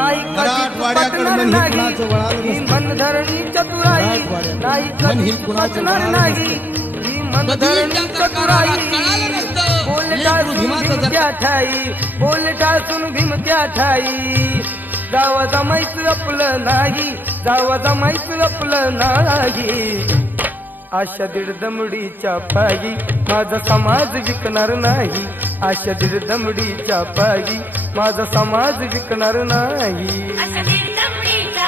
नाही कधी पटणार नाही ही मनधरणी चतुराई नाही कधी पटणार नाही ही मनधरणी चतुराई बोलटा सुन भीम त्या ठाई बोलटा सुन भीम त्या ठाई जावा जमायचं आपलं नाही जावा जमायचं आपलं नाही आशा दीड दमडीच्या पायी माझा समाज विकणार नाही आशा दीड दमडीच्या पायी माझा समाज विकणार नाही अशा दीड दमडीच्या